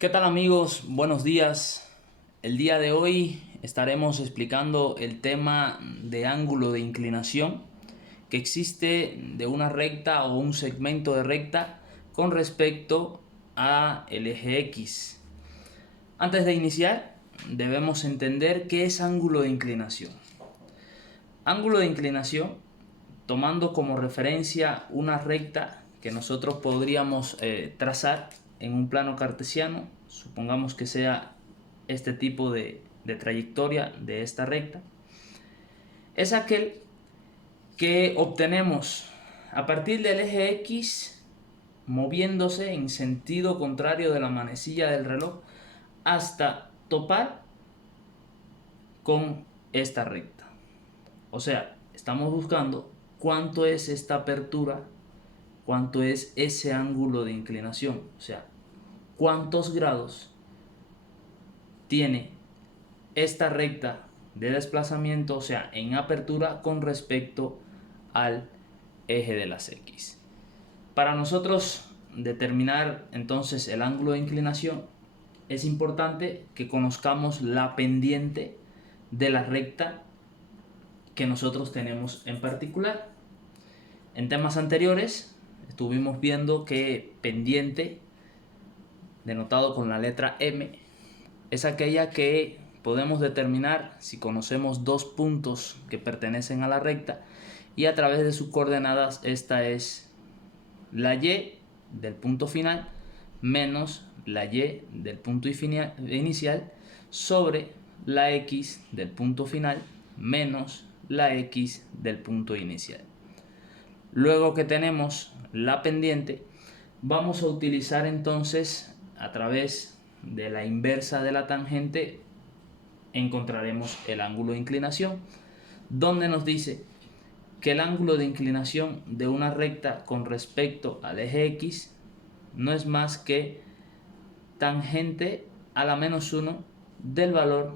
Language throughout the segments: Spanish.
¿Qué tal amigos? Buenos días. El día de hoy estaremos explicando el tema de ángulo de inclinación que existe de una recta o un segmento de recta con respecto a el eje X. Antes de iniciar, debemos entender qué es ángulo de inclinación. Ángulo de inclinación, tomando como referencia una recta que nosotros podríamos trazar en un plano cartesiano, supongamos que sea este tipo de trayectoria de esta recta, es aquel que obtenemos a partir del eje X moviéndose en sentido contrario de la manecilla del reloj hasta topar con esta recta. O sea, estamos buscando cuánto es esta apertura, cuánto es ese ángulo de inclinación, o sea, cuántos grados tiene esta recta de desplazamiento, o sea, en apertura con respecto al eje de las X. Para nosotros determinar entonces el ángulo de inclinación, es importante que conozcamos la pendiente de la recta que nosotros tenemos en particular. En temas anteriores estuvimos viendo que pendiente, denotado con la letra M, es aquella que podemos determinar si conocemos dos puntos que pertenecen a la recta y a través de sus coordenadas esta es la Y del punto final menos la Y del punto inicial sobre la X del punto final menos la X del punto inicial. Luego que tenemos la pendiente, vamos a utilizar entonces a través de la inversa de la tangente encontraremos el ángulo de inclinación, donde nos dice que el ángulo de inclinación de una recta con respecto al eje X no es más que tangente a la menos 1 del valor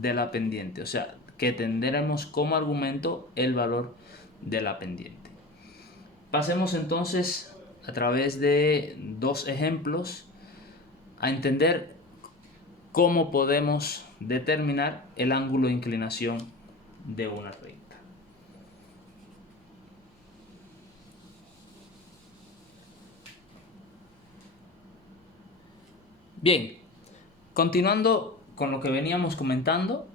de la pendiente, o sea que tendremos como argumento el valor de la pendiente. Pasemos entonces a través de dos ejemplos a entender cómo podemos determinar el ángulo de inclinación de una recta. Bien, continuando con lo que veníamos comentando,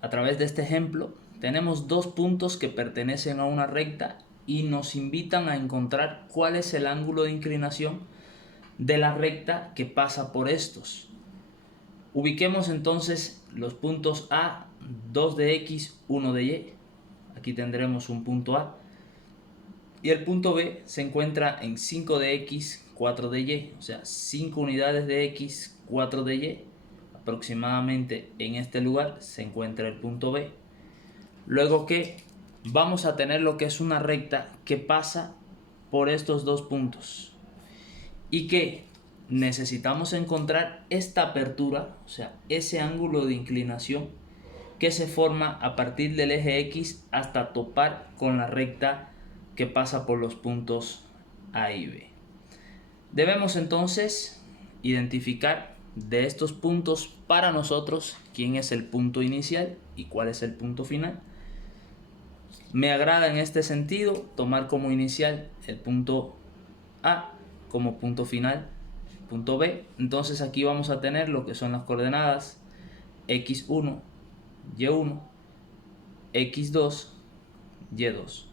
a través de este ejemplo, tenemos dos puntos que pertenecen a una recta y nos invitan a encontrar cuál es el ángulo de inclinación de la recta que pasa por estos. Ubiquemos entonces los puntos A, 2 de X, 1 de Y. Aquí tendremos un punto A. Y el punto B se encuentra en 5 de X, 4 de Y. O sea, 5 unidades de X, 4 de Y. Aproximadamente en este lugar se encuentra el punto B. Luego que vamos a tener lo que es una recta que pasa por estos dos puntos. Y que necesitamos encontrar esta apertura, o sea, ese ángulo de inclinación que se forma a partir del eje X hasta topar con la recta que pasa por los puntos A y B. Debemos entonces identificar de estos puntos para nosotros quién es el punto inicial y cuál es el punto final. Me agrada en este sentido tomar como inicial el punto A, como punto final punto B. Entonces aquí vamos a tener lo que son las coordenadas x1, y1, x2, y2.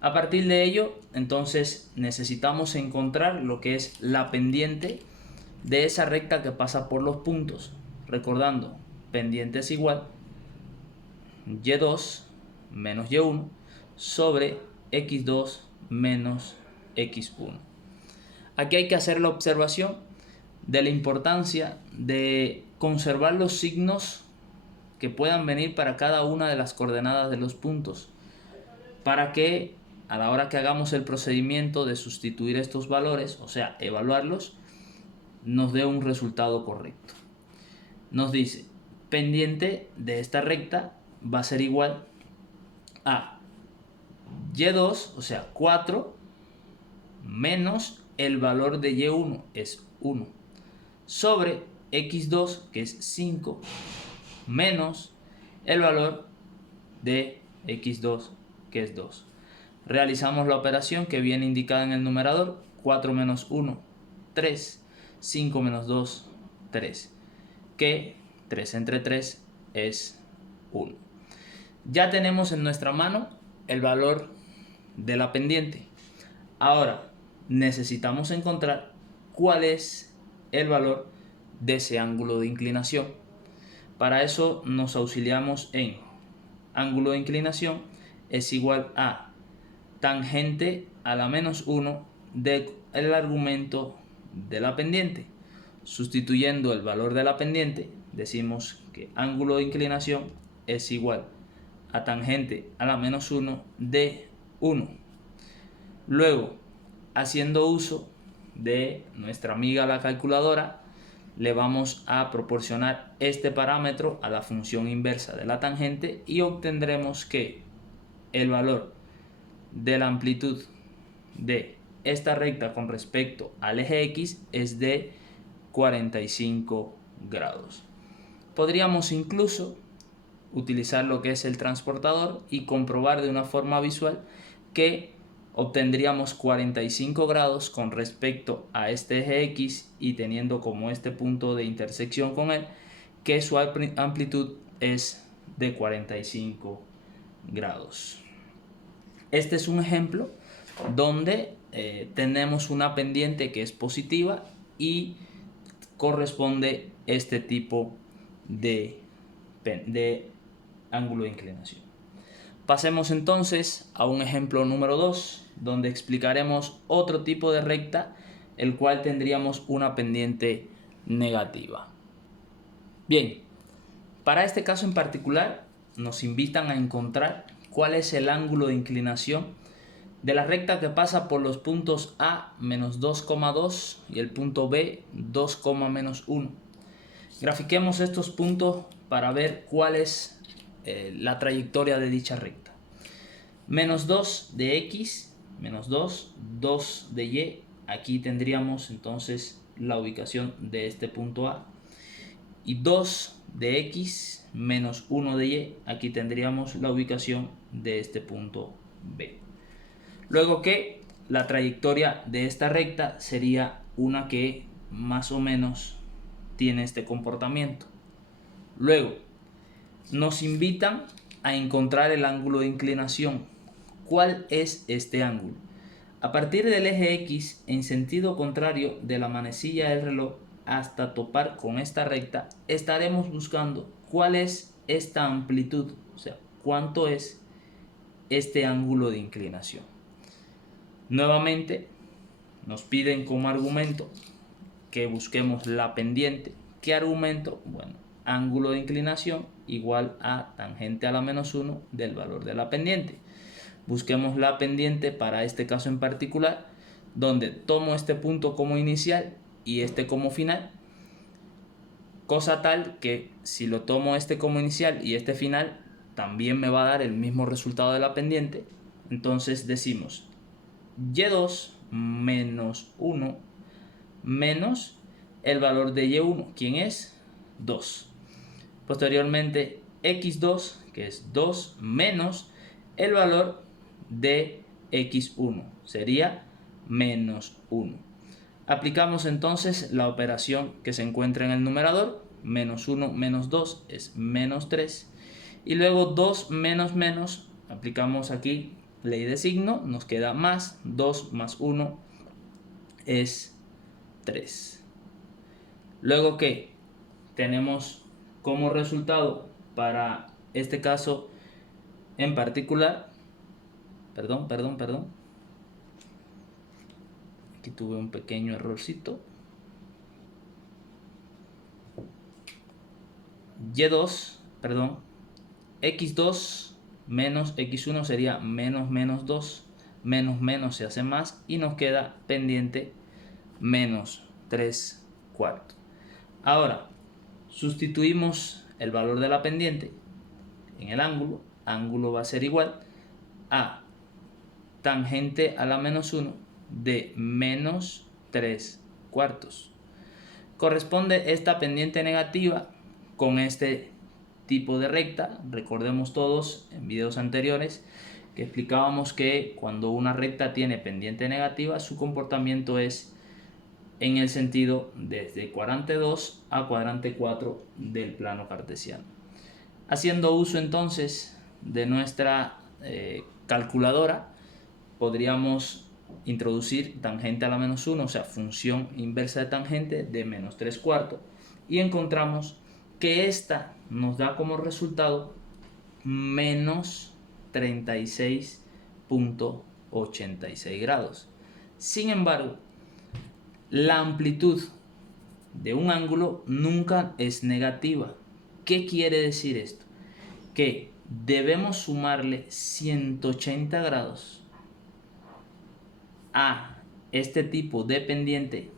A partir de ello, entonces necesitamos encontrar lo que es la pendiente de esa recta que pasa por los puntos. Recordando, pendiente es igual y2 menos y1 sobre x2 menos x1. Aquí hay que hacer la observación de la importancia de conservar los signos que puedan venir para cada una de las coordenadas de los puntos, para que a la hora que hagamos el procedimiento de sustituir estos valores, o sea, evaluarlos, nos dé un resultado correcto. Nos dice, pendiente de esta recta va a ser igual a y2, o sea, 4, menos el valor de y1 es 1, sobre x2, que es 5, menos el valor de x2, que es 2. Realizamos la operación que viene indicada en el numerador. 4 menos 1, 3. 5 menos 2, 3. Que 3 entre 3 es 1. Ya tenemos en nuestra mano el valor de la pendiente. Ahora necesitamos encontrar cuál es el valor de ese ángulo de inclinación. Para eso nos auxiliamos en ángulo de inclinación es igual a tangente a la menos 1 del argumento de la pendiente. Sustituyendo el valor de la pendiente, decimos que ángulo de inclinación es igual a tangente a la menos 1 de 1. Luego, haciendo uso de nuestra amiga la calculadora, le vamos a proporcionar este parámetro a la función inversa de la tangente y obtendremos que el valor de la amplitud de esta recta con respecto al eje X es de 45 grados. Podríamos incluso utilizar lo que es el transportador y comprobar de una forma visual que obtendríamos 45 grados con respecto a este eje X y teniendo como este punto de intersección con él que su amplitud es de 45 grados. Este es un ejemplo donde tenemos una pendiente que es positiva y corresponde este tipo de ángulo de inclinación. Pasemos entonces a un ejemplo número 2, donde explicaremos otro tipo de recta, el cual tendríamos una pendiente negativa. Bien, para este caso en particular nos invitan a encontrar cuál es el ángulo de inclinación de la recta que pasa por los puntos A menos 2,2 y el punto B 2,-1. Grafiquemos estos puntos para ver cuál es la trayectoria de dicha recta. Menos 2 de X, menos 2, 2 de Y. Aquí tendríamos entonces la ubicación de este punto A. Y 2 de X menos 1 de Y. Aquí tendríamos la ubicación de este punto B. Luego que la trayectoria de esta recta sería una que más o menos tiene este comportamiento. Luego nos invitan a encontrar el ángulo de inclinación. ¿Cuál es este ángulo? A partir del eje X en sentido contrario de la manecilla del reloj hasta topar con esta recta, estaremos buscando cuál es esta amplitud, o sea, cuánto es este ángulo de inclinación. Nuevamente nos piden como argumento que busquemos la pendiente. ¿Qué argumento? Bueno, ángulo de inclinación igual a tangente a la menos 1 del valor de la pendiente. Busquemos la pendiente para este caso en particular, donde tomo este punto como inicial y este como final, cosa tal que si lo tomo este como inicial y este final, también me va a dar el mismo resultado de la pendiente. Entonces decimos Y2 menos 1 menos el valor de Y1, ¿quién es? 2. Posteriormente X2, que es 2 menos el valor de X1, sería menos 1. Aplicamos entonces la operación que se encuentra en el numerador, menos 1 menos 2 es menos 3. Y luego 2 menos menos, aplicamos aquí ley de signo, nos queda más, 2 más 1 es 3. Luego que tenemos como resultado para este caso en particular, perdón, aquí tuve un pequeño errorcito. X2 menos X1 sería menos menos 2, menos menos se hace más y nos queda pendiente menos 3 cuartos. Ahora, sustituimos el valor de la pendiente en el ángulo. Ángulo va a ser igual a tangente a la menos 1 de menos 3 cuartos. Corresponde esta pendiente negativa con este tipo de recta. Recordemos todos en videos anteriores que explicábamos que cuando una recta tiene pendiente negativa, su comportamiento es en el sentido desde cuadrante 2 a cuadrante 4 del plano cartesiano. Haciendo uso entonces de nuestra calculadora, podríamos introducir tangente a la menos 1, o sea, función inversa de tangente de menos 3 cuartos, y encontramos que esta nos da como resultado menos 36.86 grados. Sin embargo, la amplitud de un ángulo nunca es negativa. ¿Qué quiere decir esto? Que debemos sumarle 180 grados a este tipo de pendiente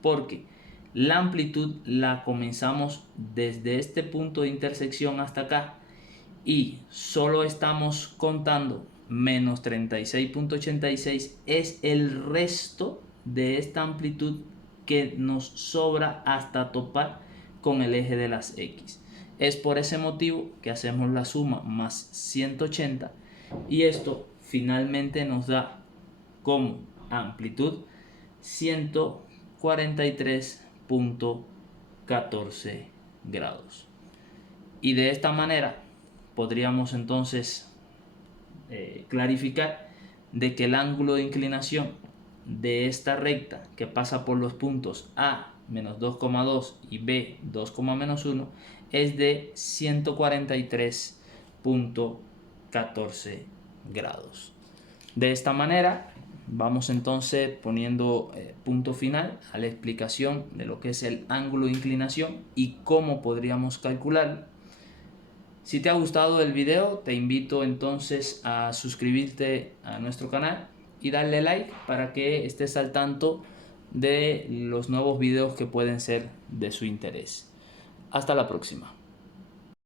porque la amplitud la comenzamos desde este punto de intersección hasta acá y solo estamos contando menos 36.86, es el resto de esta amplitud que nos sobra hasta topar con el eje de las X. Es por ese motivo que hacemos la suma más 180 y esto finalmente nos da como amplitud 143.14 grados. Y de esta manera podríamos entonces clarificar de que el ángulo de inclinación de esta recta que pasa por los puntos A menos 2,2 y B 2,-1 es de 143.14 grados. De esta manera vamos entonces poniendo punto final a la explicación de lo que es el ángulo de inclinación y cómo podríamos calcularlo. Si te ha gustado el video, te invito entonces a suscribirte a nuestro canal y darle like para que estés al tanto de los nuevos videos que pueden ser de su interés. Hasta la próxima.